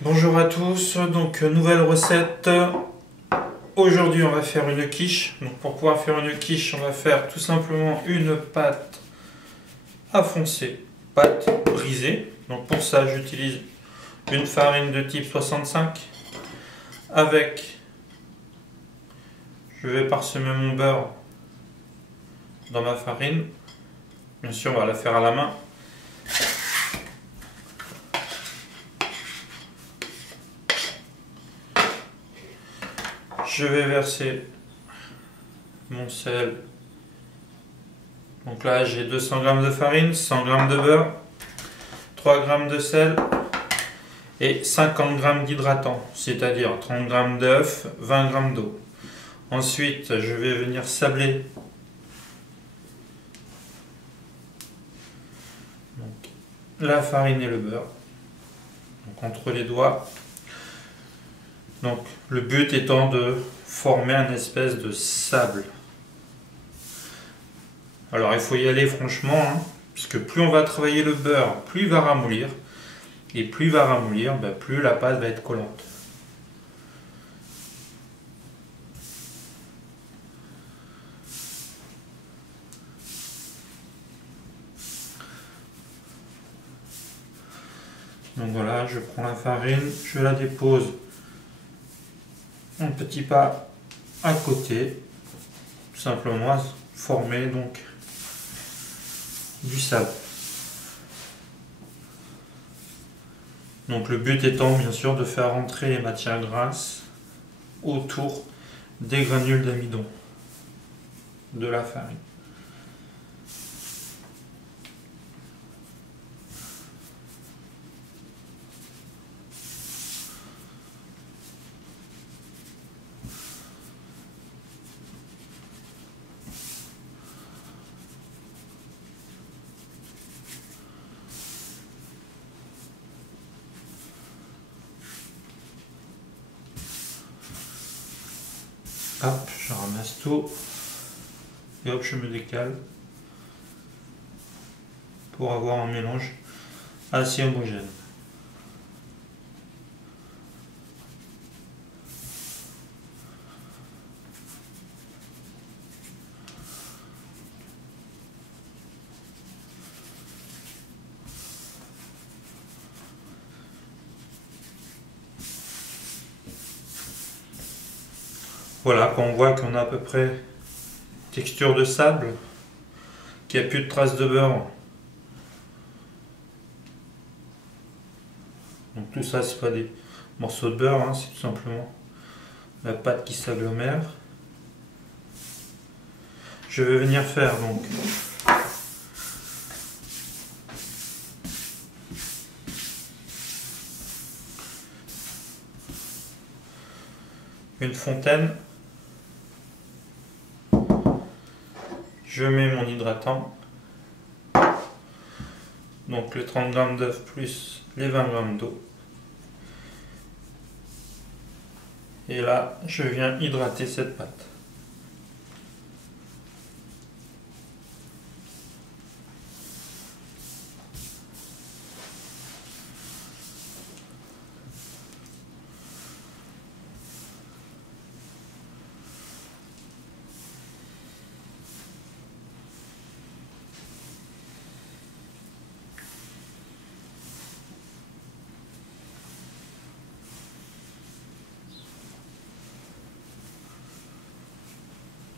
Bonjour à tous, donc nouvelle recette. Aujourd'hui on va faire une quiche. Donc pour pouvoir faire une quiche, on va faire tout simplement une pâte à foncer, pâte brisée. Donc pour ça j'utilise une farine de type 65 avec, je vais parsemer mon beurre dans ma farine. Bien sûr on va la faire à la main. Je vais verser mon sel. Donc là j'ai 200 g de farine, 100 g de beurre, 3 g de sel et 50 g d'hydratant, c'est-à-dire 30 g d'œuf, 20 g d'eau. Ensuite je vais venir sabler donc, la farine et le beurre donc, entre les doigts. Donc le but étant de former un espèce de sable. Alors il faut y aller franchement, puisque plus on va travailler le beurre, plus il va ramollir. Et plus il va ramollir, plus la pâte va être collante. Donc voilà, je prends la farine, je la dépose en petits pas à côté, tout simplement à former donc du sable. Donc le but étant bien sûr de faire rentrer les matières grasses autour des granules d'amidon de la farine. Hop, je ramasse tout et hop, je me décale pour avoir un mélange assez homogène. Voilà, quand on voit qu'on a à peu près texture de sable, qu'il n'y a plus de traces de beurre. Donc tout ça, c'est pas des morceaux de beurre, c'est tout simplement la pâte qui s'agglomère. Je vais venir faire donc une fontaine. Je mets mon hydratant, donc les 30 g d'œuf plus les 20 g d'eau. Et là, je viens hydrater cette pâte.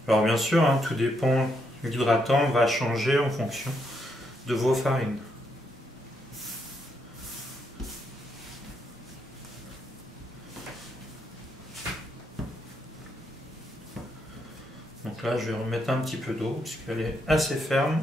Alors bien sûr, tout dépend, l'hydratant va changer en fonction de vos farines. Donc là, je vais remettre un petit peu d'eau puisqu'elle est assez ferme.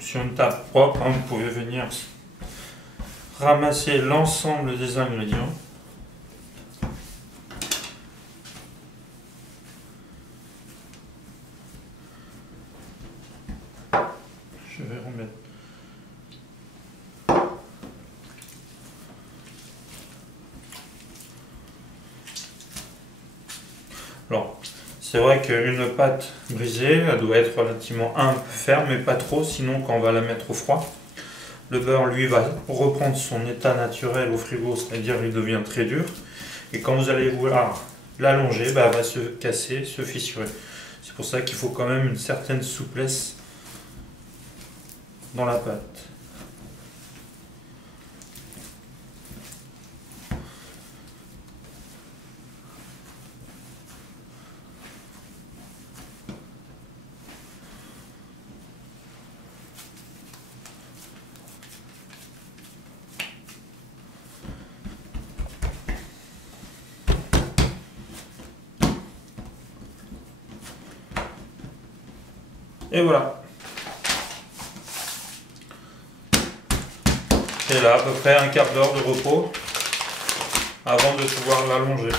sur une table propre, hein, vous pouvez venir ramasser l'ensemble des ingrédients. Je vais remettre. Alors, c'est vrai qu'une pâte brisée, elle doit être relativement un peu ferme, mais pas trop, sinon quand on va la mettre au froid, le beurre, lui, va reprendre son état naturel au frigo, c'est-à-dire il devient très dur. Et quand vous allez vouloir l'allonger, elle va se casser, se fissurer. C'est pour ça qu'il faut quand même une certaine souplesse dans la pâte. Et voilà. Et là, à peu près un quart d'heure de repos avant de pouvoir l'allonger.